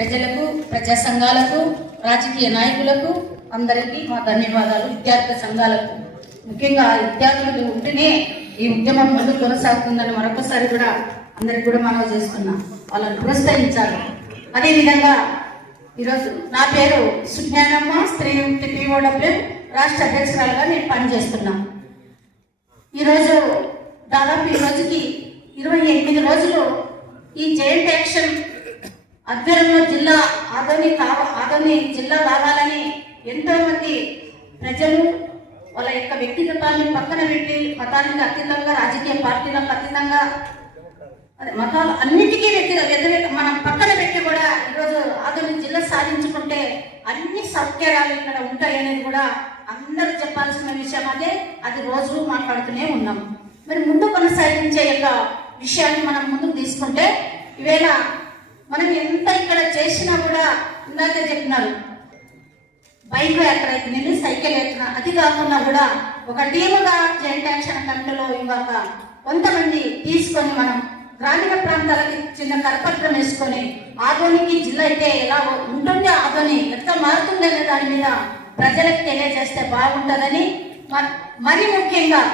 ప్రజలకు, ప్రజా సంఘాలకు, రాజకీయ నాయకులకు అందరికీ మా ధన్యవాదాలు. విద్యార్థి సంఘాలకు ముఖ్యంగా విద్యార్థులు ఉంటేనే ఈ ఉద్యమం ముందు కొనసాగుతుందని మరొకసారి కూడా అందరికి కూడా మనవి చేస్తున్నాం. వాళ్ళని ప్రోత్సహించాలి. అదేవిధంగా ఈరోజు నా పేరు సుజ్ఞానమ్మ, స్త్రీ విముక్తి POW రాష్ట్ర అధ్యక్షురాలుగా నేను పనిచేస్తున్నాను. ఈరోజు దాదాపు ఈ రోజుకి 28 రోజులు ఈ జాయింట్ యాక్షన్ ఆధ్వర్యంలో జిల్లా ఆదోని జిల్లా కావాలని ఎంతో మంది ప్రజలు వాళ్ళ యొక్క వ్యక్తిగతాన్ని పక్కన పెట్టి మతానికి అతీతంగా, రాజకీయ పార్టీలకు అతీతంగా, మతాలు అన్నిటికీ వ్యతిరేక మనం పక్కన పెట్టి కూడా ఈరోజు ఆదోని జిల్లా సాధించుకుంటే అన్ని సౌకర్యాలు ఇక్కడ ఉంటాయనేది కూడా అందరూ చెప్పాల్సిన విషయం. అది రోజు మాట్లాడుతూనే ఉన్నాం. మరి ముందు కొనసాగించే యొక్క విషయాన్ని మనం ముందుకు తీసుకుంటే ఈవేళ మనం ఎంత ఇక్కడ చేసినా కూడా ఇందాక చెప్పినారు బైక్ యాత్ర అయితేనేమి, సైకిల్ యాత్ర, అది కాకుండా కూడా ఒక టీముగా జాయింట్ యాక్షన్ కమిటీలో ఇవాళ కొంతమంది తీసుకొని మనం గ్రామీణ ప్రాంతాలకి చిన్న కరపత్రం వేసుకొని ఆదోనికి జిల్లా అయితే ఎలా ఉంటుందో, ఆదోని ఎట్లా మారుతుందనే దాని మీద ప్రజలకు తెలియజేస్తే బాగుంటుందని, మరి ముఖ్యంగా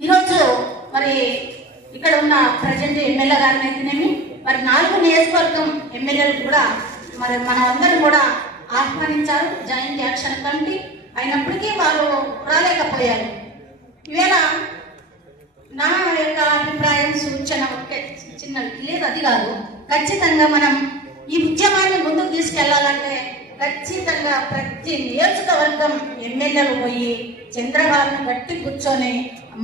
ఈరోజు మరి ఇక్కడ ఉన్న ప్రజెంట్ ఎమ్మెల్యే గారిని అయితేనేమి, మరి 4 నియోజకవర్గం ఎమ్మెల్యేలు కూడా మరి మనం అందరం కూడా ఆహ్వానించారు జాయింట్ యాక్షన్ కమిటీ. అయినప్పటికీ వారు రాలేకపోయారు. ఈవేళ నా యొక్క అభిప్రాయం, సూచన ఒకటే చిన్న లేదు, అది కాదు. ఖచ్చితంగా మనం ఈ ఉద్యమాన్ని ముందుకు తీసుకెళ్లాలంటే ఖచ్చితంగా ప్రతి నియోజకవర్గం ఎమ్మెల్యేలు పోయి చంద్రబాబును గట్టి కూర్చొని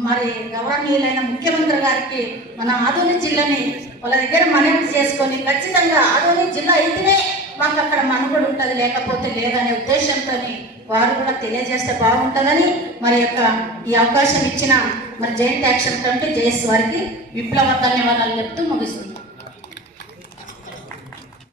మరి గౌరవనీయులైన ముఖ్యమంత్రి గారికి మన ఆదోని జిల్లాని వాళ్ళ దగ్గర మనవి చేసుకొని ఖచ్చితంగా ఆదోని జిల్లా అయితేనే మాకు అక్కడ మనుగడ ఉంటుంది, లేకపోతే లేదనే ఉద్దేశంతో వారు కూడా తెలియజేస్తే బాగుంటుందని మరి యొక్క ఈ అవకాశం ఇచ్చిన మరి జాయింట్ యాక్షన్ కమిటీ జేఎస్ వారికి విప్లవ ధన్యవాదాలు చెప్తూ ముగిస్తుంది.